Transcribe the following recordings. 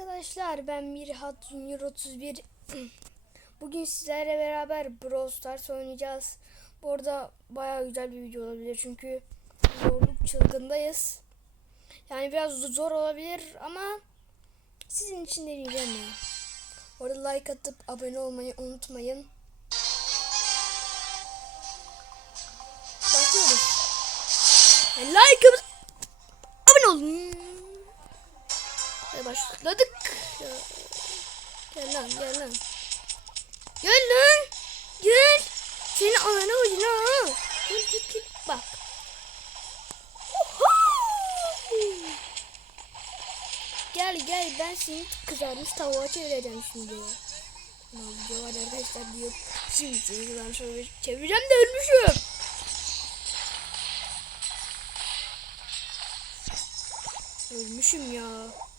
arkadaşlar ben Mirhat Junior 31 Bugün sizlerle beraber Brawl Stars oynayacağız. Bu arada baya güzel bir video olabilir çünkü zorluk çılgındayız. Yani biraz zor olabilir ama sizin için deneyeceğim ya Bu arada like atıp abone olmayı unutmayın. Başlıyoruz. Yani abone olun Hadi başladık. Gel lan gel lan. Gel lan. Gel. Seni anana ucuna. Gel gel gel. Bak. Gel gel ben seni kızarmış tavuğa çevireceğim şimdi. Ne video var arkadaşlar diyor. Şimdi seni kızarmış tavuğa çevireceğim de ölmüşüm. Ölmüşüm ya.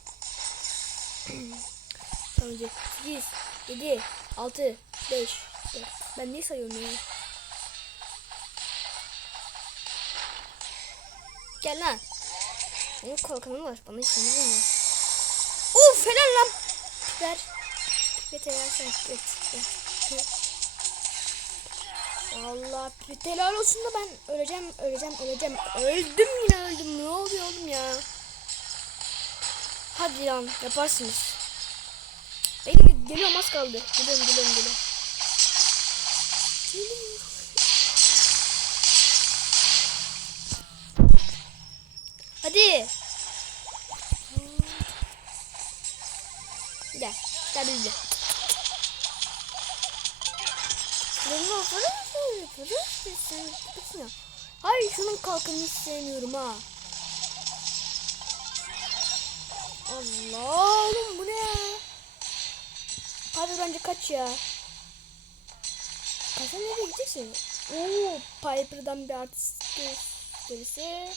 Tamam 8, 7, 6, 5, 4. Ben niye sayıyorum ya? Gel lan. Benim kalkanım var. Bana hiç ya. Uf helal lan. Ver. Pipet helal sen pipet. Ver. Allah pipet helal olsun da ben öleceğim öleceğim öleceğim. Öldüm yine öldüm. Ne oluyor oğlum ya? Hadi lan yaparsınız. Bekle geliyorum az kaldı. Geliyorum geliyorum geliyorum. Geliyorum. Hadi. Gel. Gel bizle. Benim. Sen Hayır şunun kalkanını hiç sevmiyorum ha. Allah oğlum bu ne? Abi bence kaç ya. Kaça nereye gideceksin? Oo, Piper'dan bir artist serisi.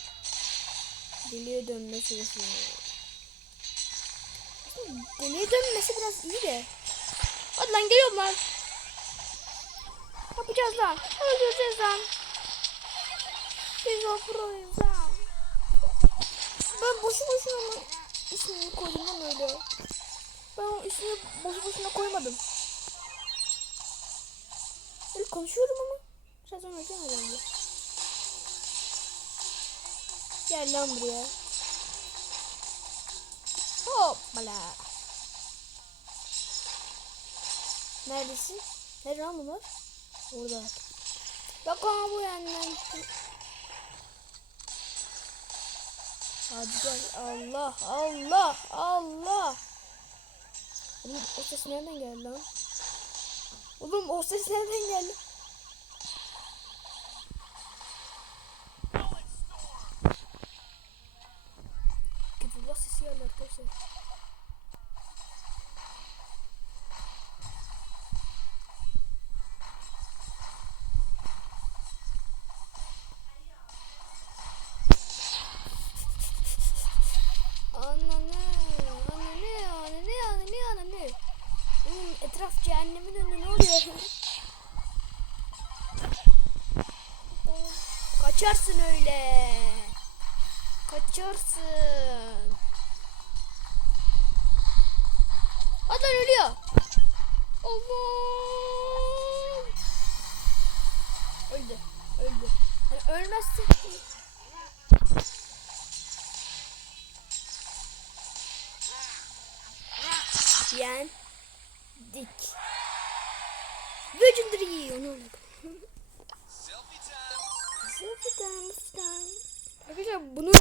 Deliye dönme süresi. Deliye dönmesi biraz iyi de. Hadi lan geliyorum lan. Yapacağız lan. Öldüreceğiz lan. Biz o proyuz lan. Ben boşu boşuna mı ismini koydum lan öyle. Ben o ismini boşu boşuna koymadım. Öyle konuşuyorum ama. Biraz önce herhalde. Gel lan buraya. Hoppala. Neredesin? Nerede lan bunlar? Orada. Yok ama bu yandan. Allah Allah Allah. Oğlum o ses nereden geldi lan? Oğlum o ses nereden geldi? Cehennemin önünde ne oluyor? Kaçarsın öyle. Kaçarsın. Adam ölüyor. Allah. Öldü. Öldü. Hani ölmezsin. Yen. Dik. Legendary. Onu öyle. Selfie time. Selfie time. Arkadaşlar bunu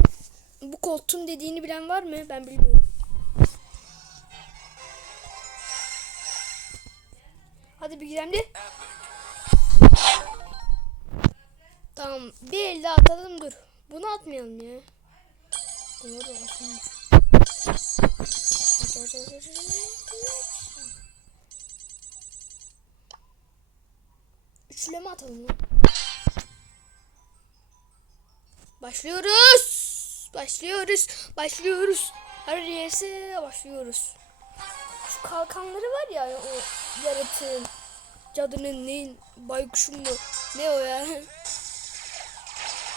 bu koltuğun dediğini bilen var mı? Ben bilmiyorum. Hadi bir gizemli. Tamam bir elde atalım dur. Bunu atmayalım ya. Bunu da atmayalım. Üçleme atalım. Başlıyoruz. Başlıyoruz. Başlıyoruz. Her yerse başlıyoruz. Şu kalkanları var ya o yaratığın cadının neyin baykuşun mu ne o ya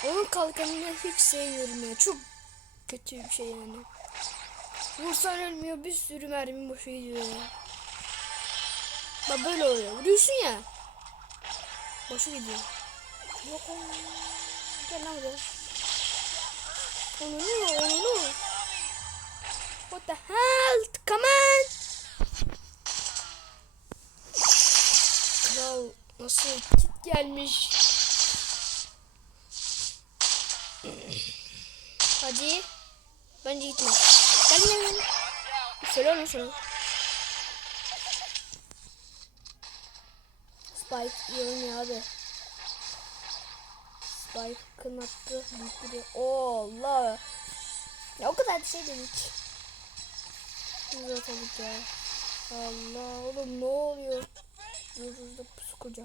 onun kalkanını hiç sevmiyorum ya çok kötü bir şey yani Vursan ölmüyor bir sürü mermi boşa gidiyor ya. Bak böyle oluyor. Vuruyorsun ya. Boşa gidiyor. Yok oğlum. Gel lan buraya. Onu ne? Onu ne? What the hell? Come on. Kral nasıl kit gelmiş. Hadi. Bence gitme. Gel gel gel. Söyle onu söyle. Spike iyi oynuyor abi. Spike'ın attığı büyük. Allah. Ya o kadar bir şey dedik. Güzel tabii ya. Allah oğlum ne oluyor? Yüzünde pusu koca.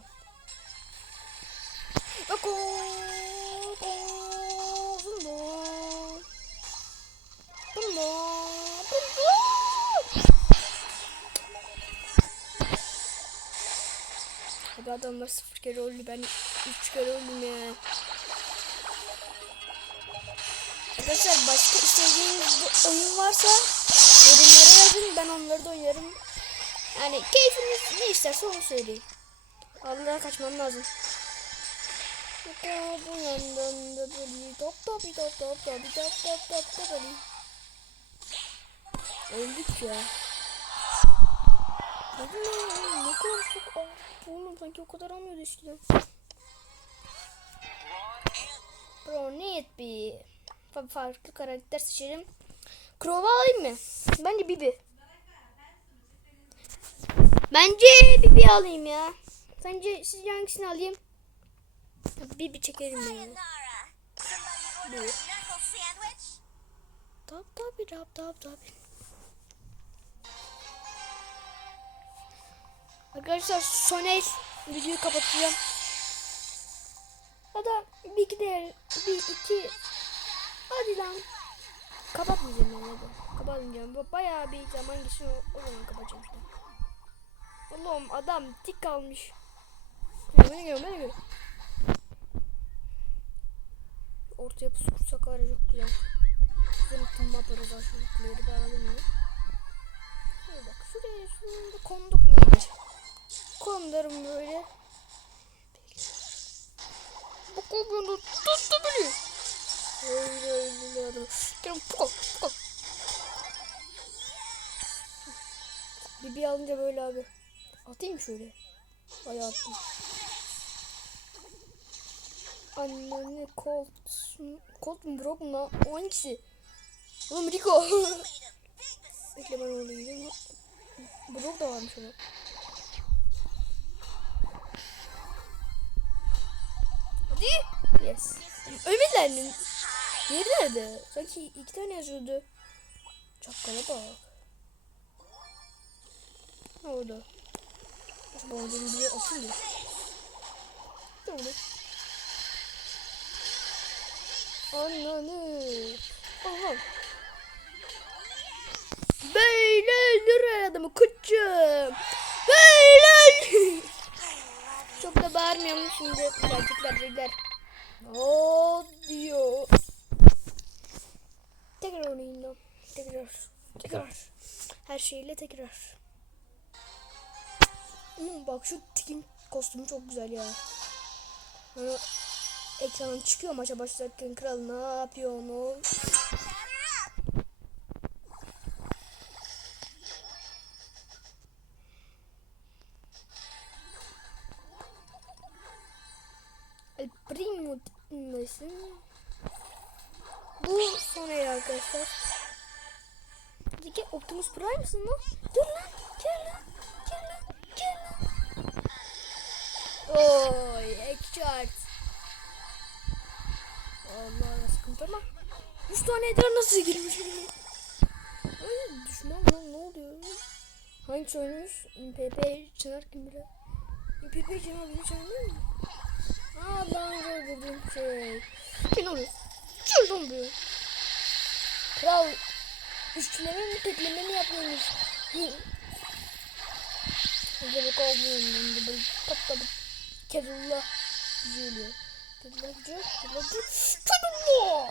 Bak o. Bunda. Bunda. Hadi adamlar sıfır kere öldü. Ben üç kere öldüm ya. Arkadaşlar başka istediğiniz bir oyun varsa yorumlara yazın. Ben onları da oynarım. Yani keyfiniz ne isterse onu söyleyin. Allah'a kaçmam lazım. Bu yandan da böyle top top top top top top top top top Öldük ya. Ne kadar çok Aa, Oğlum sanki o kadar almıyordu eskiden. Bro ne bir Fa- farklı karakter seçelim. Crow'u alayım mı? Bence Bibi. Bence Bibi alayım ya. Sence sizce hangisini alayım? Bibi çekelim ya. Sayonara. Somebody order a knuckle sandwich? Tap tap tap tap tap. Arkadaşlar Sonel videoyu kapatacağım. Ya da bir iki değer bir iki hadi lan kapatmayacağım yani hadi. Kapatmayacağım. Bu bayağı bir zaman geçsin o, o zaman kapatacağım işte. Oğlum adam tik kalmış. Beni gör beni gör. Ortaya pusu kursak var ya çok güzel. Güzel tüm yaparız aşağıdakileri bağladım mı? Şöyle bak şuraya şuraya da konduk mu? Kondarım böyle. Bak o bunu tuttu beni. Öyle adam. Gelin puka puka. Bibi alınca böyle abi. Atayım şöyle? Bayağı attım. Anneni Colt. Colt mu Brock mu lan? O hangisi? Oğlum Rico. Bekle ben orada gideyim. Brock da varmış ona. Gitti. Yes. Ölmediler mi? Nerede? Sanki iki tane yazıyordu. Çok kalabalık. Ne oldu? Acaba olduğunu biliyor atın. Ne oldu? Ananı. Aha. Böyle öldürür adamı kuçum. Böyle. Çok da bağırmıyorum şimdi. Gerçekler diyecekler. O diyor. Tekrar oynayayım. Tekrar. Tekrar. Her şeyle tekrar. Hmm, bak şu tikin kostümü çok güzel ya. Hani çıkıyor maça başlarken kral ne yapıyor onu? Primo nesin? Bu son el arkadaşlar. Peki Optimus Prime mısın lan? Dur lan, gel lan, gel lan, gel lan. Oy, ekşart. Allah sıkıntı ama. 3 tane eder nasıl girmiş benim? Öyle düşman lan ne oluyor? Hangisi oynuyoruz? MPP Çınar kim bilir? MPP Çınar bile değil mi? Aa ben de dediğim şey. Gel oraya. Gel lan buraya. Kral üçleme mi tekleme mi yapıyormuş? Gerek olmuyor bunda böyle tap tap kedulla güzeliyor. Kedulla gidiyor, kedulla gidiyor. Kedulla!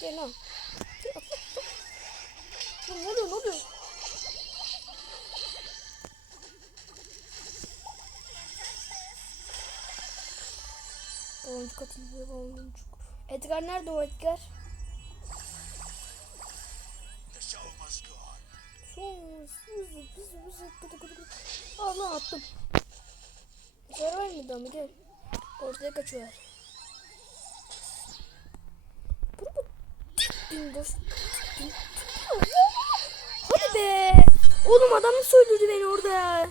Gel lan. Ne oluyor, ne oluyor? Baloncuk atılıyor baloncuk. Edgar nerede o Edgar? Allah attım. Zor var mıydı ama gel. Ortaya kaçıyorlar. Hadi be. Oğlum adam nasıl öldürdü beni orada?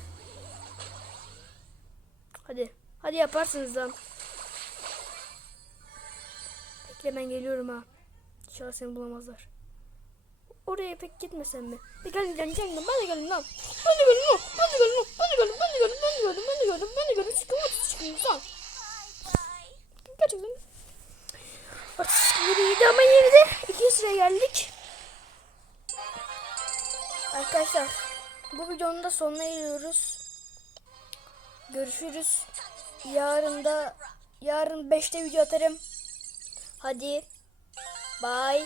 Hadi. Hadi yaparsınız lan. Bekle ben geliyorum ha. İnşallah seni bulamazlar. Oraya pek gitmesen mi? Bir gelin gelin gelin ben de gelin lan. Ben de gelin lan. Ben de gelin lan. Ben de gelin ben de gelin ben de gelin ben de gelin ben de gelin. Çıkın hadi çıkın lan. Gerçekten. Artık iyiydi ama yine de ikinci sıraya geldik. Arkadaşlar bu videonun da sonuna geliyoruz. Görüşürüz. Yarın da yarın 5'te video atarım. Hadi. Bye.